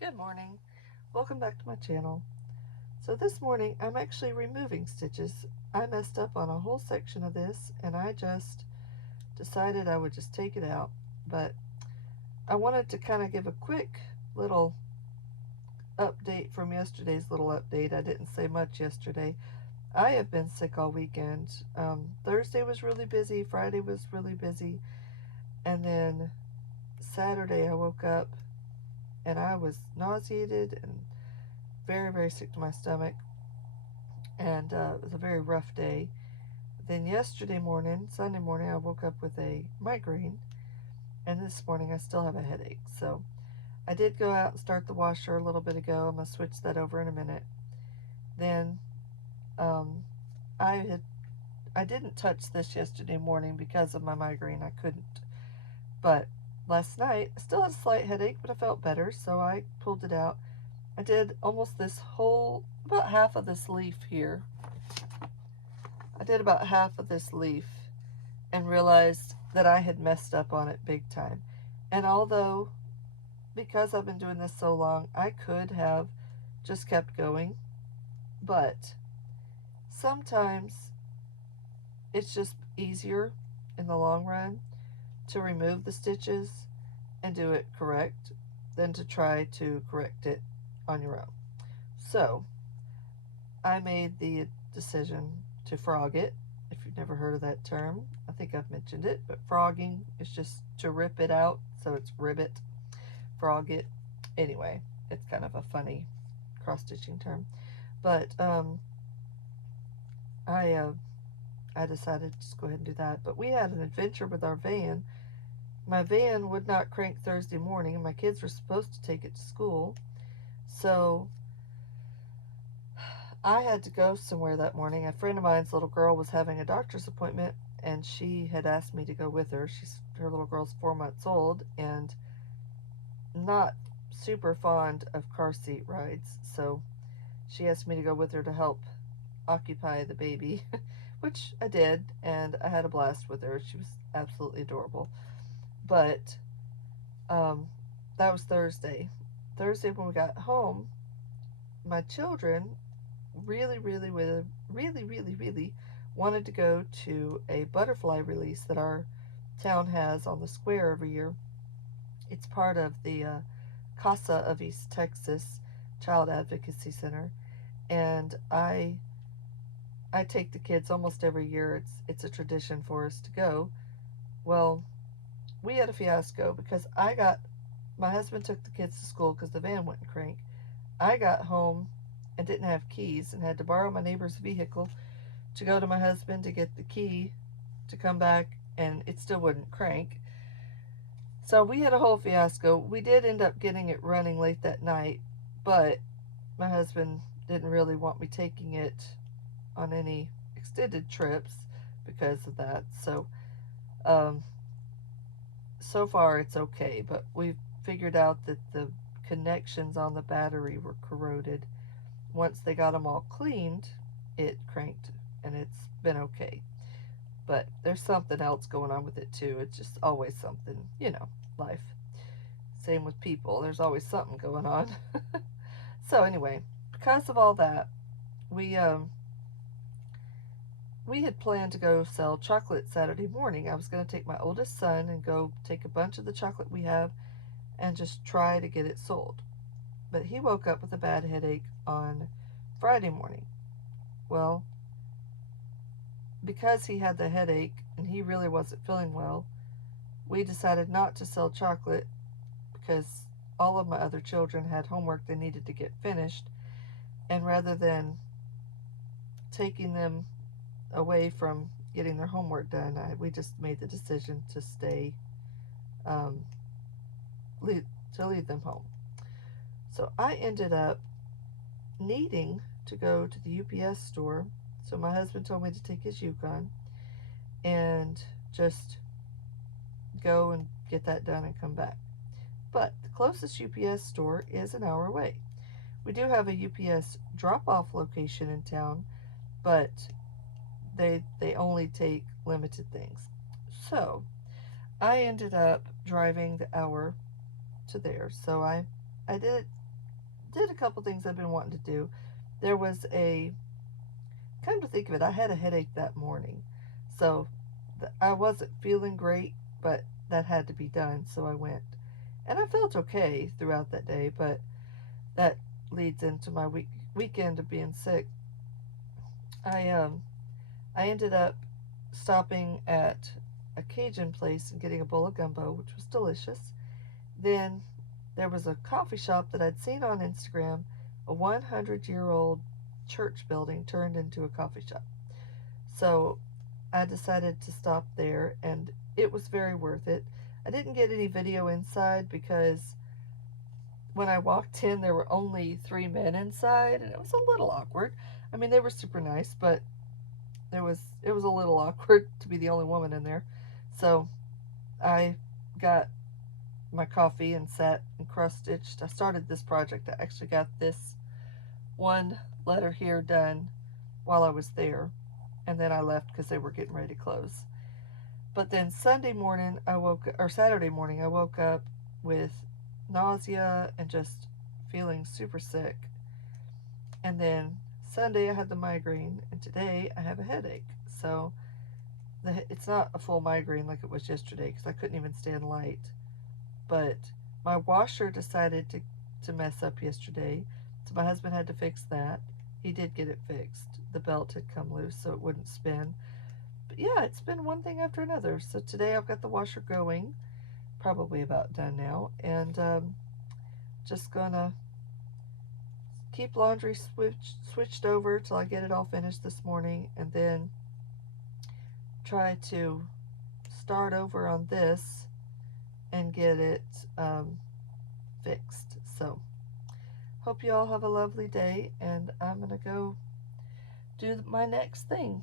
Good morning. Welcome back to my channel. So this morning I'm actually removing stitches. I messed up on a whole section of this and I just decided I would just take it out. But I wanted to kind of give a quick little update from yesterday's little update. I didn't say much yesterday. I have been sick all weekend. Thursday was really busy, Friday was really busy, and then Saturday I woke up and I was nauseated and very, very sick to my stomach. And it was a very rough day. Then yesterday morning, Sunday morning, I woke up with a migraine, and this morning I still have a headache. So I did go out and start the washer a little bit ago. I'm gonna switch that over in a minute. Then um, I had I didn't touch this yesterday morning because of my migraine. I couldn't. But last night I still had a slight headache, but I felt better, so I pulled it out. I did almost this whole, about half of this leaf here. I did about half of this leaf and realized that I had messed up on it big time. And although, because I've been doing this so long, I could have just kept going, but sometimes it's just easier in the long run to remove the stitches and do it correct than to try to correct it on your own. So I made the decision to frog it. If you've never heard of that term, I think I've mentioned it, but frogging is just to rip it out, so it's ribbit, frog it. Anyway, it's kind of a funny cross-stitching term, but I I decided to just go ahead and do that. But we had an adventure with our van. My van would not crank Thursday morning, and my kids were supposed to take it to school, so I had to go somewhere that morning. A friend of mine's little girl was having a doctor's appointment, and she had asked me to go with her. Her little girl's 4 months old and not super fond of car seat rides, so she asked me to go with her to help occupy the baby, which I did, and I had a blast with her. She was absolutely adorable. But um, that was Thursday. Thursday, when we got home, my children really wanted to go to a butterfly release that our town has on the square every year. It's part of the Casa of East Texas Child Advocacy Center, and I take the kids almost every year. It's a tradition for us to go. Well, we had a fiasco because my husband took the kids to school because the van wouldn't crank. I got home and didn't have keys and had to borrow my neighbor's vehicle to go to my husband to get the key to come back, and it still wouldn't crank. So we had a whole fiasco. We did end up getting it running late that night, but my husband didn't really want me taking it on any extended trips because of that. Um, so far it's okay, but we've figured out that the connections on the battery were corroded. Once they got them all cleaned, it cranked, and it's been okay. But there's something else going on with it too. It's just always something, life. Same with people. There's always something going on. So anyway, because of all that, we we had planned to go sell chocolate Saturday morning. I was going to take my oldest son and go take a bunch of the chocolate we have and just try to get it sold. But he woke up with a bad headache on Friday morning. Well, because he had the headache and he really wasn't feeling well, we decided not to sell chocolate because all of my other children had homework they needed to get finished. And rather than taking them away from getting their homework done, we just made the decision to stay, um, leave, to leave them home. So I ended up needing to go to the UPS store. So my husband told me to take his Yukon and just go and get that done and come back. But the closest UPS store is an hour away. We do have a UPS drop-off location in town, but they only take limited things. So I ended up driving the hour to there. So I did it did a couple things I've been wanting to do. There was come to think of it, I had a headache that morning. So I wasn't feeling great, but that had to be done, so I went. And I felt okay throughout that day, but that leads into my weekend of being sick. I I ended up stopping at a Cajun place and getting a bowl of gumbo, which was delicious. Then there was a coffee shop that I'd seen on Instagram, a 100-year-old church building turned into a coffee shop. So I decided to stop there, and it was very worth it. I didn't get any video inside because when I walked in, there were only 3 men inside, and it was a little awkward. I mean, they were super nice, but it was a little awkward to be the only woman in there. So I got my coffee and sat and cross stitched. I started this project. I actually got this one letter here done while I was there, and then I left because they were getting ready to close. But then Saturday morning, I woke up with nausea and just feeling super sick. And then Sunday, I had the migraine, and today I have a headache. So it's not a full migraine like it was yesterday because I couldn't even stand light. But my washer decided to mess up yesterday, so my husband had to fix that. He did get it fixed. The belt had come loose so it wouldn't spin. But yeah, it's been one thing after another. So today I've got the washer going, probably about done now, and just gonna keep laundry switched over till I get it all finished this morning, and then try to start over on this and get it fixed. So hope you all have a lovely day, and I'm gonna go do my next thing.